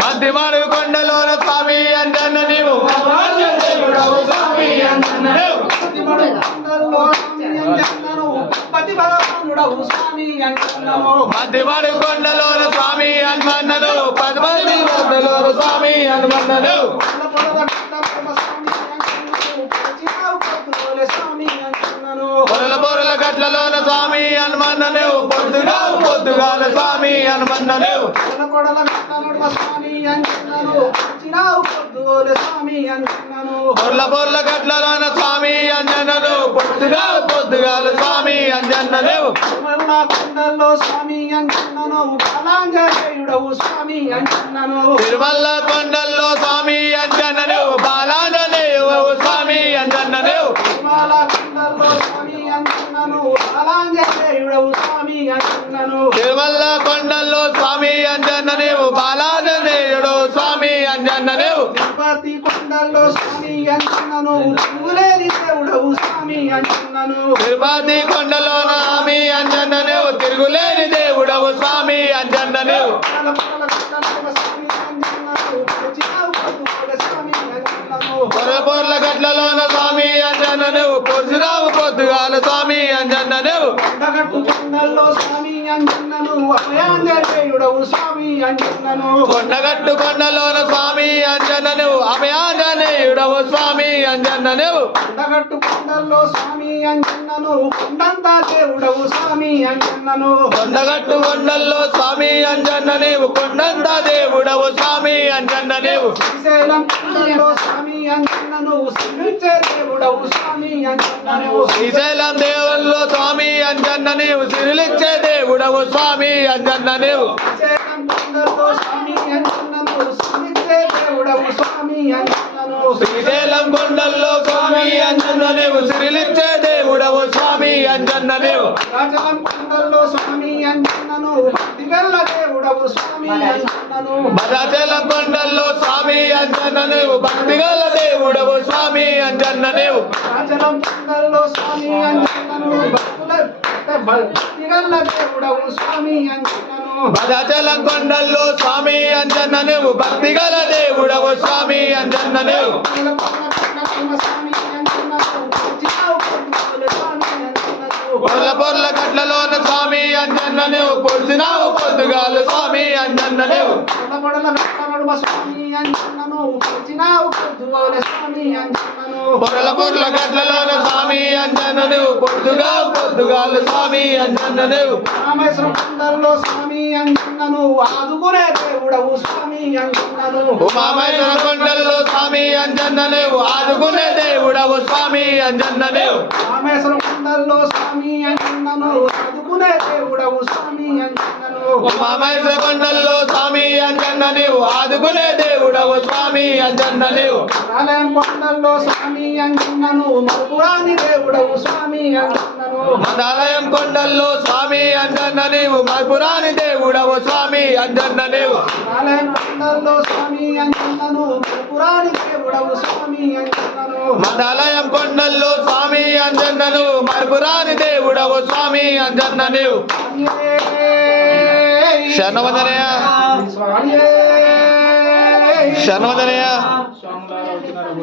మధ్యమాడు కొండలోన స్వామి అంజన్న నీవు మధ్యమాడు కొండలోన స్వామి హనుమన్నను పద్మతి కొండలోన స్వామి హనుమన్నను పొరల పొరల గట్లలోన స్వామి హనుమన్నను పొద్దుగాల స్వామి హనుమన్నను పొర్ల పొర్ల గట్లలోన స్వామి అంజన్నను పొద్దుగాల స్వామి అంజన్నను కొండల్లో స్వామి అంజన్నను బాలాంజనేయుడవు స్వామి అంజన్నను తిరుమల కొండల్లో స్వామి అంజన్నను బాలాంజనేయుడవు స్వామి అంజన్నను తిరుమల కొండల్లో స్వామి అంజన్నను బాలాంజనేయుడవు స్వామి అంజన్నను తిరుమల కొండల్లో స్వామి అంజన్నను బాలాంజనేయుడు స్వామి అంజన్నను తిరుపతి కొండల్లో స్వామి అంజన్నను తిరుగులేని దేవుడవు స్వామి అంజన్నను తిరుపతి కొండలో స్వామి అంజన్నను తిరుగులేని దేవుడవు స్వామి అంజన్నను పొర పొర్ల గట్లలోన స్వామి అంజన్నను పొద్దురావు పొద్దుగాల స్వామి అంజన్నను కొండగట్టు స్వామి అంజన్నను అభయాంజనేయుడవు స్వామి అంజన్నను కొండగట్టు కొండలోన స్వామి అంజన్నను అభయాంజనేయుడవు స్వామి అంజన్నను కొండగట్టు కొండల్లో స్వామి అంజన్నను కొండంత దేవుడవు స్వామి అంజన్నను కొండగట్టు కొండల్లో స్వామి అంజన్నను కొండంత దేవుడవు స్వామి అంజన్నను శ్రీశైలం కొండల్లో స్వామి అంజన్నను శ్రీనిచ్చే దేవుడవు స్వామి అంజన్నను శ్రీశైలం దేవుల్లో స్వామి అంజన్నను సిరులిచ్చే దేవుడవు స్వామి అంజన్నను శ్రీశైలం కొండల్లో స్వామి అంజన్నను శ్రీనిచ్చే దేవుడవు స్వామి అంజన్నను శ్రీశైలం కొండల్లో స్వామి అంజన్నను సిరులిచ్చే దేవుడవు స్వామి అంజన్నను రాజలం కొండల్లో స్వామి అంజన్నను భక్తిగల్ల దేవుడవు స్వామి అంజన్నను భద్రాచలం కొండల్లో స్వామి అంజన్నను భక్తిగల దేవుడవు స్వామి అంజన్నను రాజలం కొండల్లో స్వామి అంజన్నను భక్తిగల్ల దేవుడవు స్వామి అంజన్నను భద్రాచలం కొండల్లో స్వామి అంజన్నను భక్తిగల దేవుడవు స్వామి అంజన్నను పొర్ల పొర్ల గట్లలోన స్వామి అంజన్నను పొద్దునావు పొద్దుగాల స్వామి అంజన్నను పొరల పొర్ల గట్లలోన స్వామి అంజన్నను పొద్దుగాల స్వామి అంజన్నను రామేశ్వరం కొండల్లో స్వామి అంజన్నను ఆదుకునే దేవుడవు స్వామి అంజన్నను ఉమామేశ్వర కొండల్లో స్వామి అంజన్నను ఆదుకునే దేవుడవు స్వామి అంజన్నను రామేశ్వరం కొండల్లో స్వామి అంజన్నను ఆదుకునే దేవుడవు స్వామి అంజన్నను ఉమామేశ్వర కొండల్లో స్వామి అంజన్నను ఆదుకునే దేవుడవు స్వామి అంజన్నను ఆలయం కొండల్లో స్వామి అంజన్నను మరుపురాని దేవుడవు స్వామి అంజన్నను మందాలయం కొండల్లో స్వామి అంజన్నను మర్పురాని దేవుడవు స్వామి అంజన్నను ఆలయం కొండల్లో స్వామి అంజన్నను మరుపురాని దేవుడవు స్వామి అంజన్నను మందాలయం కొండల్లో స్వామి అంజన్నను మర్పురాని దేవుడవు స్వామి అంజన్నను శరణవదనయ శరణవదనయ